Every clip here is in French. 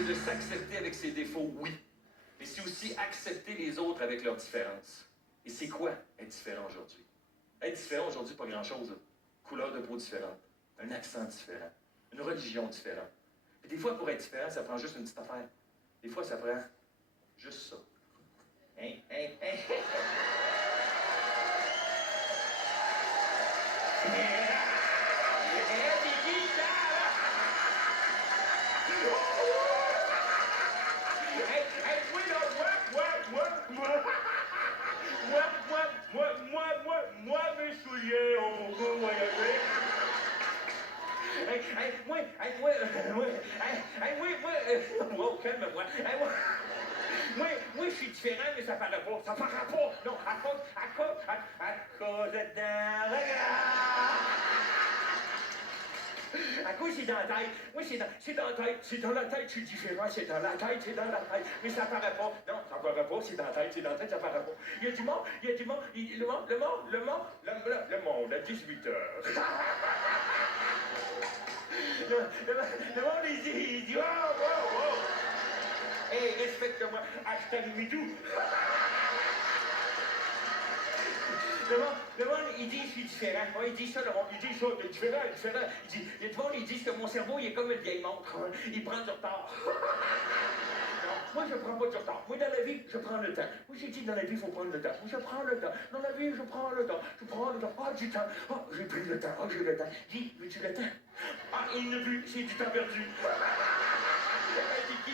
c'est de s'accepter avec ses défauts, oui. Mais c'est aussi accepter les autres avec leurs différences. Et c'est quoi être différent aujourd'hui? Être différent aujourd'hui, pas grand-chose. Couleur de peau différente, un accent différent, une religion différente. Et des fois, pour être différent, ça prend juste une petite affaire. Des fois, ça prend juste ça. Hein, hein, hein. Moi, mes souliers ont beaucoup voyagé. Calme-moi. Moi, je suis différent, mais ça paraît pas. Ça paraît pas. Non, à cause de dans le à cause, c'est dans la tête. Oui, c'est dans la tête. C'est dans la tête, je suis différent. C'est dans la tête, c'est dans la tête. Mais ça paraît pas. Non, ça paraît pas. C'est dans la tête, ça paraît pas. Il y a du monde, le monde, à 18h. Le monde, il dit, oh. Hey, respecte-moi. Hashtag MeToo. Le monde, il dit, je suis différent. Ouais, il dit ça, le monde. Il dit ça, t'es différent. Il dit, il y a du monde, ils disent que mon cerveau, il est comme une vieille montre. Il prend du retard. Non, moi, je prends pas du retard. Moi, dans la vie, je prends le temps. Moi, j'ai dit, dans la vie, il faut prendre le temps. Moi, je prends le temps. Dans la vie, je prends le temps. Ah, du temps. Ah, j'ai pris le temps. Ah, j'ai le temps. Dis, veux-tu le temps? Ah, il n'a plus. C'est du temps perdu. C'est qui,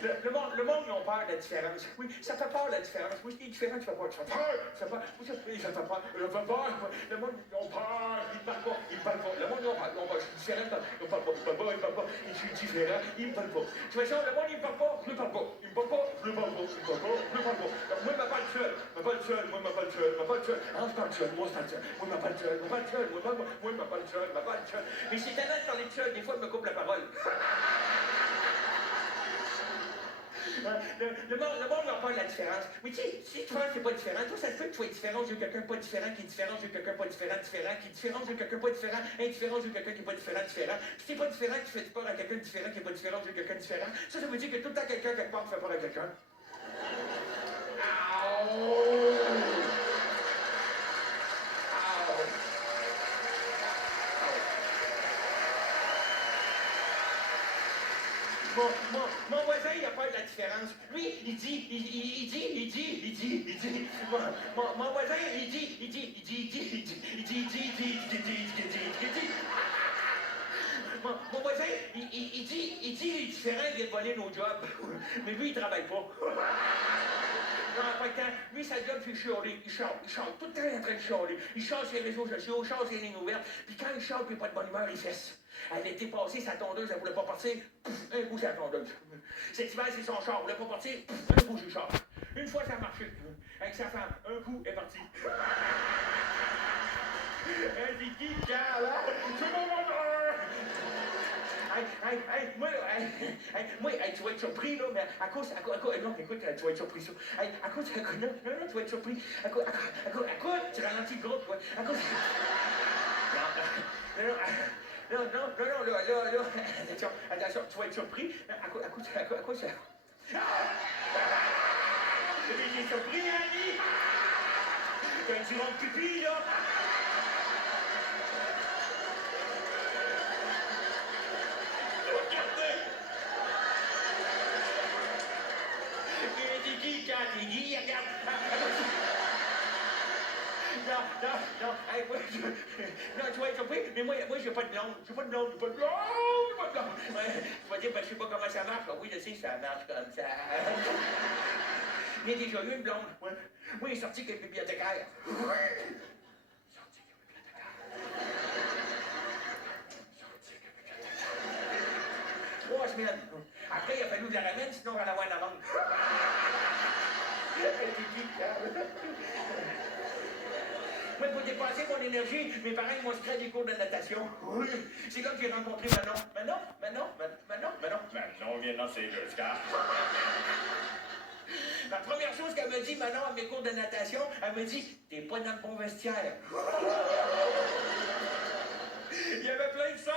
le monde, ils ont peur de la différence. Oui, ça fait peur la différence. Oui, c'est différent, ça fait peur. Ça fait peur. Ça fait peur. Le monde, ils ont peur. Ils parlent pas. Le monde, ils ont peur. Je suis différent. Ils parlent pas. Je suis différent. Ils me parlent pas. De toute façon, le monde, ils me parlent pas. Je ne parle pas. Ils me parlent pas. Je ne parle pas. Donc, moi, je m'appelle seul. Ah, je parle seul. Moi, je m'appelle seul. Mais c'est tellement de parler de seul, des fois, je me coupe la parole. Le monde leur parle de la différence. Mais tu sais, si tu penses que c'est pas différent, toi, ça se peut que tu sois différent de quelqu'un pas différent, qui est différent de quelqu'un pas différent, qui est différent de quelqu'un pas différent, indifférent de quelqu'un qui est pas différent. Si t'es pas différent, tu fais peur à quelqu'un de différent qui est pas différent de quelqu'un différent. Ça veut dire que tout le temps, quelqu'un quelque part fait peur à quelqu'un. Mon voisin, il a peur de la différence. Lui, il dit. Mon voisin, il dit. Mon voisin, il dit, il est différent, il vient de voler nos jobs. Mais lui, il travaille pas. Non, pas le temps. Lui, sa job, c'est chialer. Il chante. Tout le temps, il est en train de chialer. Il chante sur les réseaux sociaux, il chante sur les lignes ouvertes. Puis quand il chante, puis pas de bonne humeur, il fesse. Elle était passée, sa tondeuse, elle voulait pas partir. Un coup, c'est la tondeuse. Cet hiver, c'est son char, elle voulait pas partir. Un coup, c'est le char. Une fois, ça a marché. Avec sa femme, un coup, elle est partie. Elle dit qui, là? C'est mon moteur! Moi, tu vas être surpris, là, mais à cause, non, écoute, tu vas être surpris, ça. À cause, non, tu vas être surpris. À cause, tu ralentis le groupe, quoi. À cause, non, là, attention, tu vas être surpris. À cause, ça. J'ai surpris, Annie! Quand tu rentres pipi, là! Il regarde. Non, tu vas être surpris, mais moi, j'ai pas de blonde. Ouais, tu vas dire, ben, je sais pas comment ça marche. Oui, je sais, ça marche comme ça. Mais déjà eu une blonde. Ouais. Moi, il est sorti avec le bibliothécaire. Sorti avec le bibliothécaire. 3 semaines. Après, il a fallu que je la ramène, sinon on va l'avoir une amende. Moi, pour dépenser mon énergie, mes parents m'ont inscrit à des cours de natation. Oui. C'est là que j'ai rencontré Manon. Manon vient de lancer le scar. La première chose qu'elle me dit, Manon, à mes cours de natation, elle me dit, t'es pas dans le bon vestiaire. Il y avait plein de seins.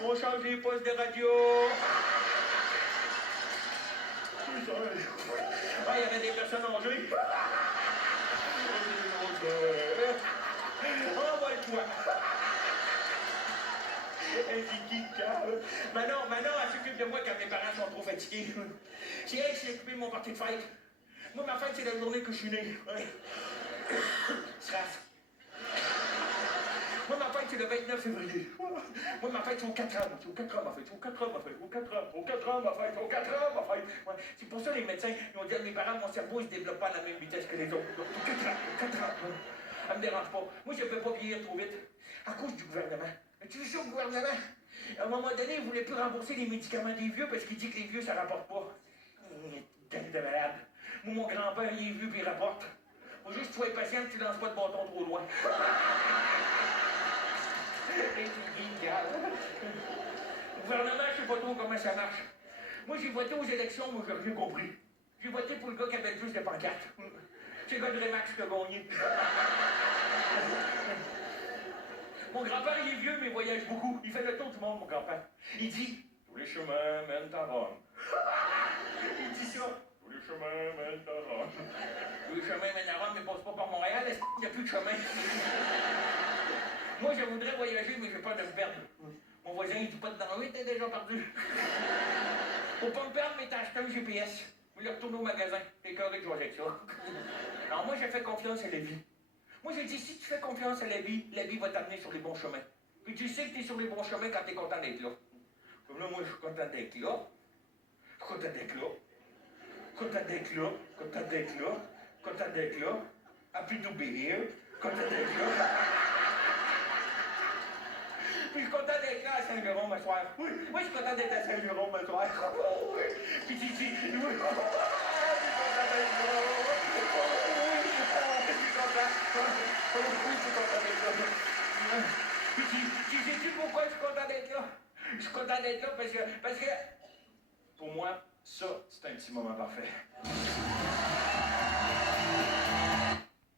On change les postes de radio. Ah, il y avait des personnes âgées. Envole-toi. Manon, elle s'occupe de moi quand mes parents sont trop fatigués. C'est elle qui s'est occupée de mon party de fête. Moi, ma fête, c'est la journée que je suis né. Strass. Moi, ma fête, c'est le 29 février. Moi, ma fête, c'est au 4 ans. C'est au 4 ans, ma fête. C'est au 4 ans, ma fête. Au 4 ans. Au 4 ans, ma fête. Au 4 ans, ma fête. Ouais. C'est pour ça, les médecins, ils ont dit à mes parents, mon cerveau, il se développe pas à la même vitesse que les autres. Au 4 ans. Au 4 ans. Ouais. Ça me dérange pas. Moi, je ne peux pas vieillir trop vite. À cause du gouvernement. Mais tu sais, au gouvernement, à un moment donné, il ne voulait plus rembourser les médicaments des vieux parce qu'il dit que les vieux, ça rapporte pas. Gang de malade. Moi, mon grand-père, il est vieux puis il rapporte. Faut juste que tu sois patient que tu lances pas de bâton trop loin. Le gouvernement, je sais pas trop comment ça marche. Moi, j'ai voté aux élections, moi, j'ai rien compris. J'ai voté pour le gars qui avait le plus de pancartes. C'est le gars de Remax qui a gagné. Mon grand-père, il est vieux, mais il voyage beaucoup. Il fait le tour du monde, mon grand-père. Il dit, tous les chemins mènent à Rome. Il dit ça. Tous les chemins mènent à Rome. Tous les chemins mènent à Rome, mais passe pas par Montréal. Il n'y a plus de chemin. Moi, je voudrais voyager, mais j'ai peur de me perdre. Mon voisin, il dit pas de danger, t'es déjà perdu. Faut pas me perdre, mais t'as acheté un GPS. Vous voulez retourner au magasin. T'es carré de jouer avec ça. Alors moi, j'ai fait confiance à la vie. Moi, j'ai dit, si tu fais confiance à la vie va t'amener sur les bons chemins. Puis tu sais que t'es sur les bons chemins quand t'es content d'être là. Comme là, moi, je suis content d'être là. Je suis content d'être là. Content d'être là. Content d'être là. Content d'être là. Happy to be here. Content d'être là. Puis je suis content d'être là à Saint-Jérôme ce soir. Oui, je suis content d'être à Saint-Jérôme ce soir. Oui. Puis tu dis, oui. Je suis content d'être là. Puis tu sais-tu pourquoi je suis content d'être là? Je suis content d'être là parce que pour moi, ça, c'est un petit moment parfait.